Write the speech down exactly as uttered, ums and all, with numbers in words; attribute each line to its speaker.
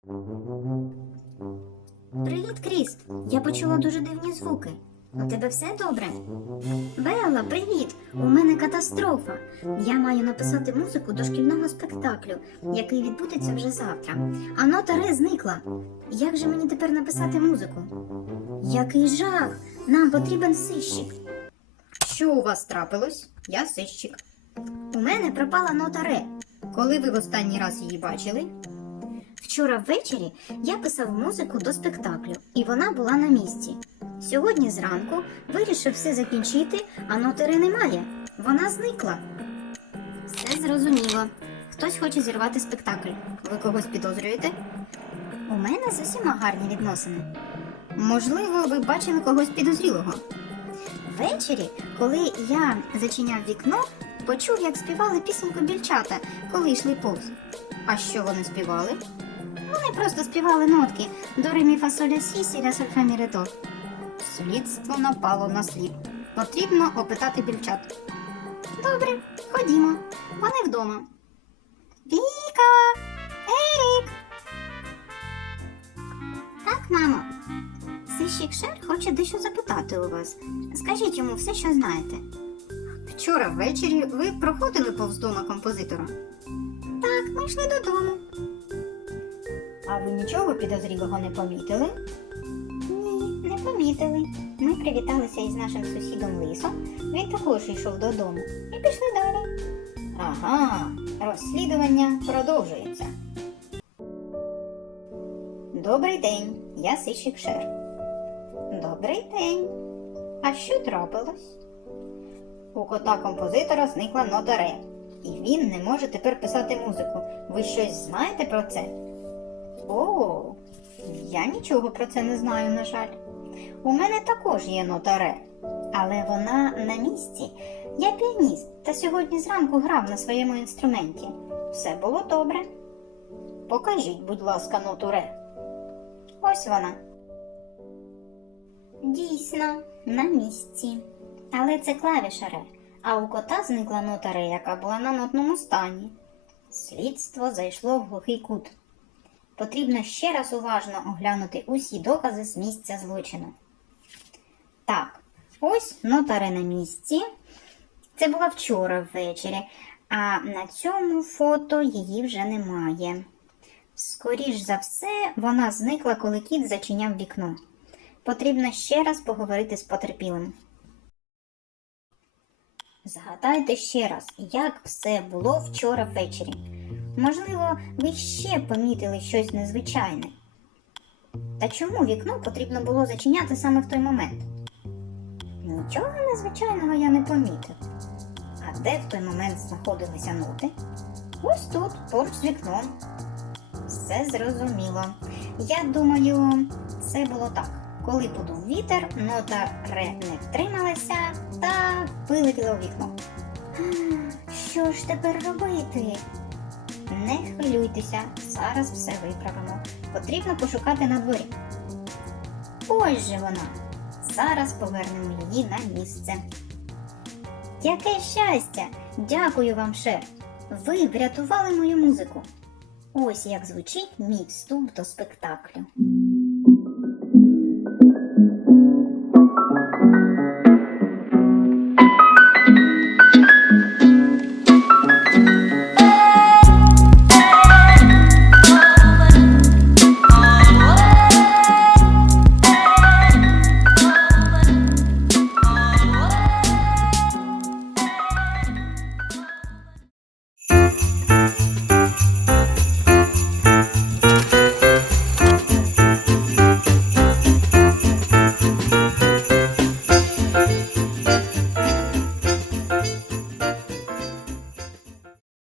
Speaker 1: Привіт, Кріс! Я почула дуже дивні звуки. У тебе все добре? Белла, привіт! У мене катастрофа. Я маю написати музику до шкільного спектаклю, який відбудеться вже завтра. А нота ре зникла. Як же мені тепер написати музику? Який жах! Нам потрібен сищик. Що у вас трапилось? Я сищик. У мене пропала нота ре. Коли ви в останній раз її бачили? Вчора ввечері я писав музику до спектаклю, і вона була на місці. Сьогодні зранку вирішив все закінчити, а ноти ре немає. Вона зникла. Все зрозуміло. Хтось хоче зірвати спектакль. Ви когось підозрюєте? У мене з усіма гарні відносини. Можливо, ви бачили когось підозрілого. Ввечері, коли я зачиняв вікно, почув, як співали пісеньку більчата, коли йшли повз. А що вони співали? Вони просто співали нотки до ре мі фа соль ля сі сі ля соль фа мі ре до. Слідство напало на слід. Потрібно опитати більчат. Добре, ходімо. Вони вдома. Віка! Ерік! Так, мамо. Сищик Шер хоче дещо запитати у вас. Скажіть йому все, що знаєте. Вчора ввечері ви проходили повз дома композитора? Так, ми йшли додому. А ви нічого підозрілого не помітили? Ні, не помітили. Ми привіталися із нашим сусідом Лисом, він також йшов додому. І пішли далі. Ага, розслідування продовжується. Добрий день, я Сищик Шер. Добрий день. А що трапилось? У кота-композитора зникла нота ре, і він не може тепер писати музику. Ви щось знаєте про це? О, я нічого про це не знаю, на жаль. У мене також є нота ре, але вона на місці. Я піаніст, та сьогодні зранку грав на своєму інструменті. Все було добре. Покажіть, будь ласка, ноту ре. Ось вона. Дійсно, на місці. Але це клавіша ре, а у кота зникла нота ре, яка була на нотному стані. Слідство зайшло в глухий кут. Потрібно ще раз уважно оглянути усі докази з місця злочину. Так, ось нота ре на місці. Це була вчора ввечері, а на цьому фото її вже немає. Скоріш за все, вона зникла, коли кіт зачиняв вікно. Потрібно ще раз поговорити з потерпілим. Згадайте ще раз, як все було вчора ввечері. Можливо, ви ще помітили щось незвичайне. Та чому вікно потрібно було зачиняти саме в той момент? Нічого незвичайного я не помітив. А де в той момент знаходилися ноти? Ось тут, поруч з вікном. Все зрозуміло. Я думаю, це було так. Коли подув вітер, нота ре не втрималася та вилетіла у вікно. Що ж тепер робити? Не хвилюйтеся, зараз все виправимо. Потрібно пошукати на дворі. Ось же вона. Зараз повернемо її на місце. Яке щастя! Дякую вам, Шер. Ви врятували мою музику. Ось як звучить мій вступ до спектаклю.